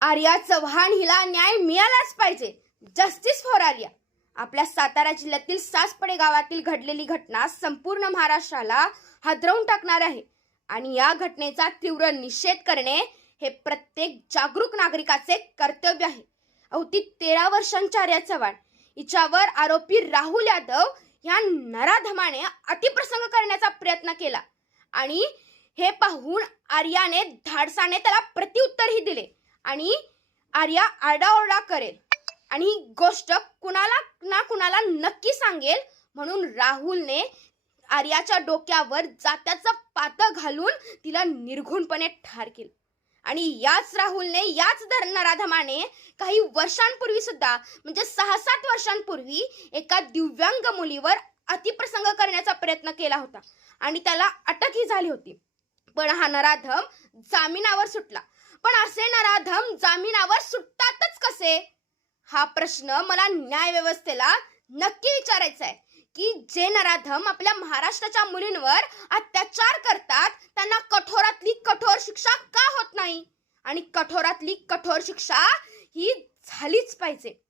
आर्या चव्हाण हिला न्याय मिळालाच पाहिजे. Justice for Arya. आपल्या सातारा जिल्ह्यातील सासपडे गावातील घडलेली घटना संपूर्ण महाराष्ट्राला हादरवून टाकणार आहे. आणि या घटनेचा तीव्र निषेध करणे हे प्रत्येक जागरूक नागरिकाचे कर्तव्य आहे. अवती तेरा वर्षांच्या आर्या चव्हाण. हिच्यावर आरोपी राहुल यादव या नराधमाने अतिप्रसंग करण्याचा प्रयत्न केला. आणि हे पाहून आर्याने धाडसाने त्याला प्रत्युत्तरही दिले. आणि आर्या आरडाओरडा करेल. आणि ही गोष्ट कुणाला ना कुणाला नक्की सांगेल म्हणून राहुलने आर्याच्या डोक्यावर जात्याचं पातं घालून तिला निर्घुणपणे ठार केलं. आणि याच राहुलने याच धर नराधमाने काही वर्षांपूर्वी सुद्धा म्हणजे सहा सात वर्षांपूर्वी एका दिव्यांग मुलीवर अतिप्रसंग करण्याचा प्रयत्न केला होता. आणि त्याला अटकही झाली होती. पण हा नराधम जामिनावर सुटला. पण असे नराधम जामिनावर सुटतातच कसे? हा प्रश्न मला न्याय व्यवस्थेला नक्की विचारायचा आहे की जे नराधम आपल्या महाराष्ट्राच्या मुलींवर अत्याचार करतात त्यांना कठोरातली कठोर शिक्षा का होत नाही? आणि कठोरातली कठोर शिक्षा ही झालीच पाहिजे.